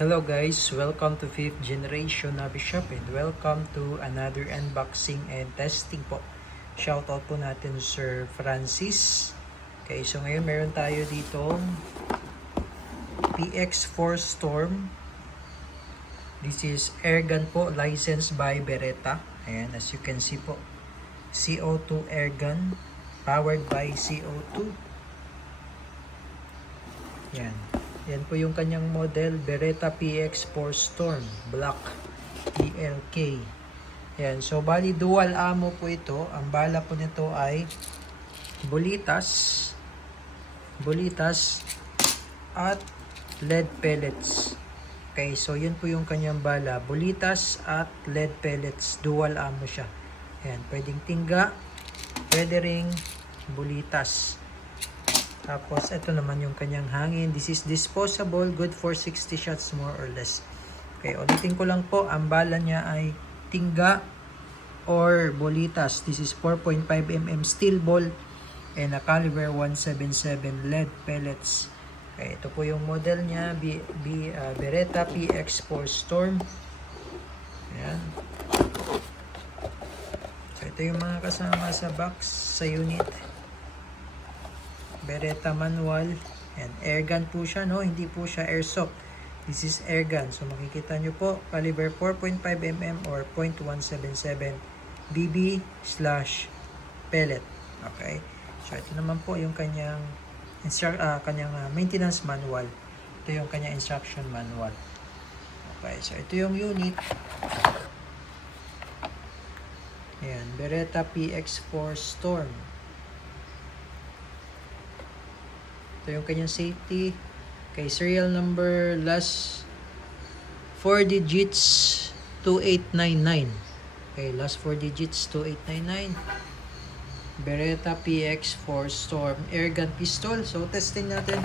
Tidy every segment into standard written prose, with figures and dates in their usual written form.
Hello guys, welcome to 5th generation Navi Shop and welcome to another unboxing and testing po. Shoutout po natin Sir Francis. Okay, so ngayon meron tayo ditong PX4 Storm. This is airgun po, licensed by Beretta. Ayan, as you can see po, CO2 airgun, powered by CO2. Yan. Yan po yung kanyang model, Beretta PX4 Storm Black ELK. Yan. So, bali dual ammo po ito. Ang bala po nito ay bulitas at lead pellets. Okay, so yun po yung kanyang bala. Bulitas at lead pellets. Dual ammo siya. Yan. Pwedeng tingga, pwede ring bulitas. Tapos, ito naman yung kanyang hangin. This is disposable, good for 60 shots more or less. Okay, ulitin ko lang po. Ang bala niya ay tingga or bolitas. This is 4.5mm steel ball and a caliber 177 lead pellets. Okay, ito po yung model niya. Beretta PX4 Storm. Ayan. So, ito yung mga kasama sa box, sa unit. Beretta manual and airgun po siya, no? Hindi po siya airsoft. This is airgun. So makikita nyo po, caliber 4.5mm or .177 BB/pellet. Okay? So ito naman po yung kanyang maintenance manual. Ito yung kanyang instruction manual. Okay, so ito yung unit. Ayan, Beretta PX4 Storm. Ito yung kanyang safety. Okay, serial number last 4 digits 2899. Okay, last 4 digits 2899. Beretta PX4 Storm airgun pistol. So, testing natin.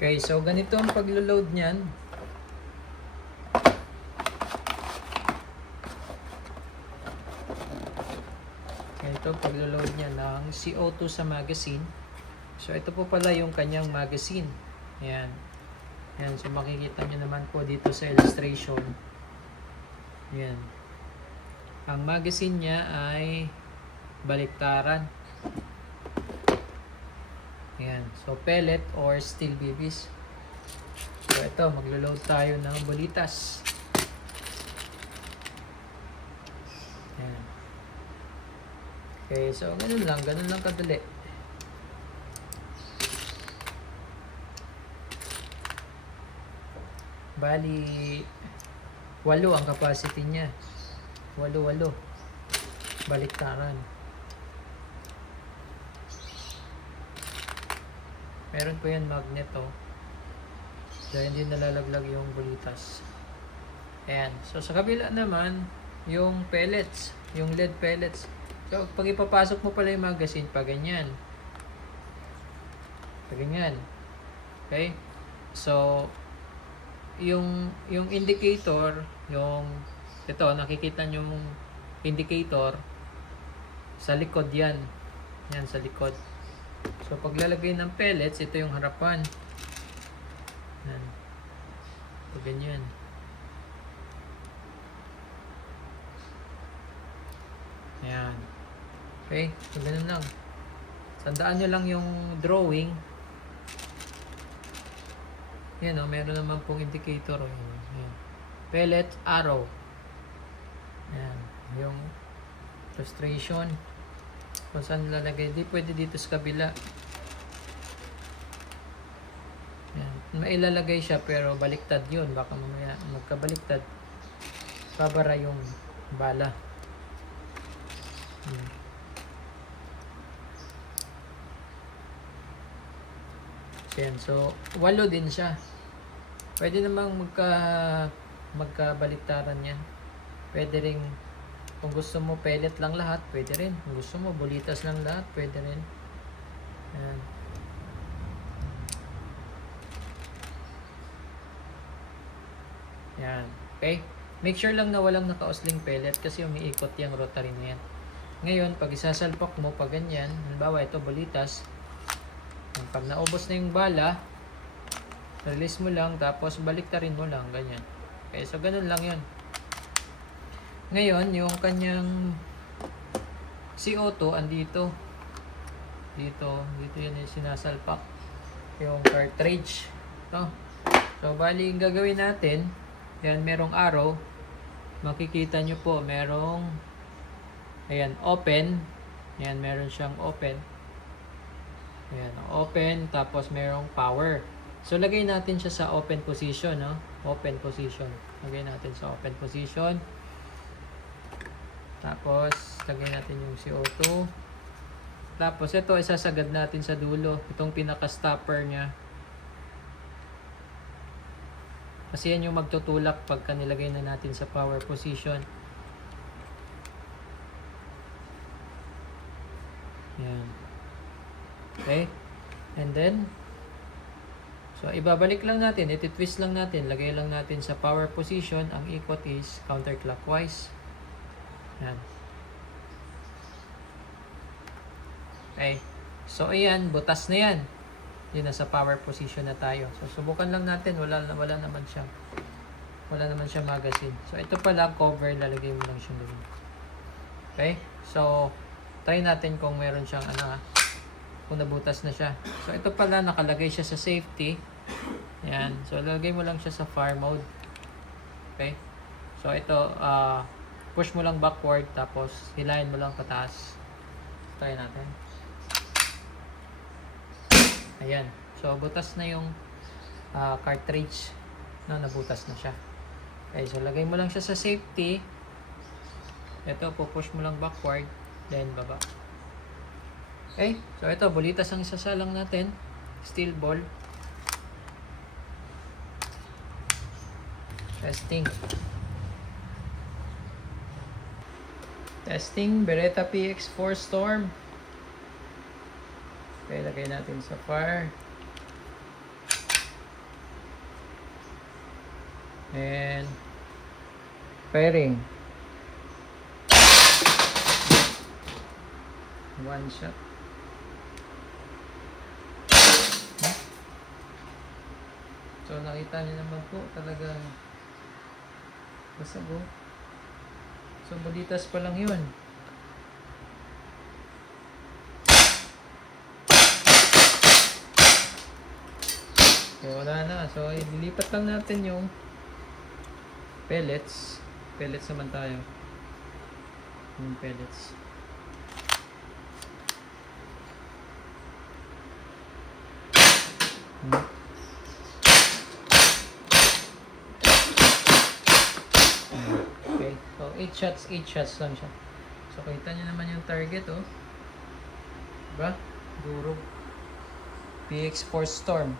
Okay, so ganito ang paglo-load niyan. Ito paglo-load niya ng CO2 sa magazine. So ito po pala yung kanyang magazine. Ayan. Ayan. So makikita nyo naman po dito sa illustration. Ayan. Ang magazine niya ay baliktaran. Ayan. So pellet or steel BBs. So ito, maglo-load tayo ng bulitas. Ayan. Okay, so ganun lang kadali. Bali 8 ang capacity niya. 8 baliktaran. Meron po yan magnet, oh. So hindi nalalaglag yung bulitas. Ayan. So sa kabila naman, yung pellets, yung lead pellets. So, pag ipapasok mo pala yung magazine, pa ganyan. Pa ganyan. Okay? So, yung indicator, ito, nakikita nyo yung indicator, sa likod yan. Yan, sa likod. So, paglalagay ng pellets, ito yung harapan. Yan. Pa ganyan. Yan. Okay, so ganun lang. Tandaan nyo lang yung drawing. Yan o, meron naman pong indicator. Yan. Pellet, arrow. Yan. Yung illustration. Kung saan lalagay. Di pwede dito sa kabila. Yan. Mailalagay siya pero baliktad yun. Baka mamaya magkabaliktad. Babara yung bala. Yan. So, 8 din siya. Pwede namang magkabaliktaran yan. Pwede rin, kung gusto mo pellet lang lahat, pwede rin. Kung gusto mo bulitas lang lahat, pwede rin. Yan. Yan. Okay? Make sure lang na walang naka-osling pellet kasi umiikot yung rotary na yan. Ngayon, pag isasalpak mo pa ganyan, halimbawa ito bulitas, pag naubos na yung bala, Release mo lang, tapos baliktarin mo lang, ganyan. Okay, so ganun lang yun. Ngayon, yung kanyang CO2 andito. Dito yun yung sinasalpak. Yung cartridge. Ito. So, bali, yung gagawin natin, yan, merong arrow. Makikita nyo po, merong, ayan, open. Yan, meron siyang open. Ayan, open, tapos merong power. So, lagay natin siya sa open position, no? Open position. Lagay natin sa open position. Tapos, lagay natin yung CO2. Tapos, ito, isasagad natin sa dulo. Itong pinaka-stopper niya. Kasi yan yung magtutulak pagka nilagay na natin sa power position. Yan. Okay? And then, so, ibabalik lang natin. Iti-twist lang natin. Lagay lang natin sa power position. Ang ikot is counterclockwise. Yan. Okay. So, ayan. Butas na yan. Yun, nasa power position na tayo. So, subukan lang natin. Wala naman siya. Wala naman siya magazine. So, ito pala, cover. Lalagay mo lang siyang ganun. Okay. So, try natin kung meron siyang kung nabutas na siya. So, ito pala, nakalagay siya sa safety. Ayan. So, lalagay mo lang siya sa fire mode. Okay. So, ito, push mo lang backward, tapos hilahin mo lang pataas. Try natin. Ayan. So, butas na yung cartridge. Nabutas na siya. Okay. So, lagay mo lang siya sa safety. Ito, pupush mo lang backward, then baba. Okay. So, ito, bulitas ang isasalang natin. Steel ball. Testing. Testing, Beretta PX4 Storm. Okay, lagay natin sa fire. And firing. One shot. So, nakita niyo naman po, talagang basag, oh. So, bulitas pa lang yun. So, wala na. So, ililipat lang natin yung pellets. Pellets naman tayo. Yung pellets. Okay. So, 8 shots lang siya. So, kita nyo naman yung target, oh. Diba? Durog. PX4 Storm.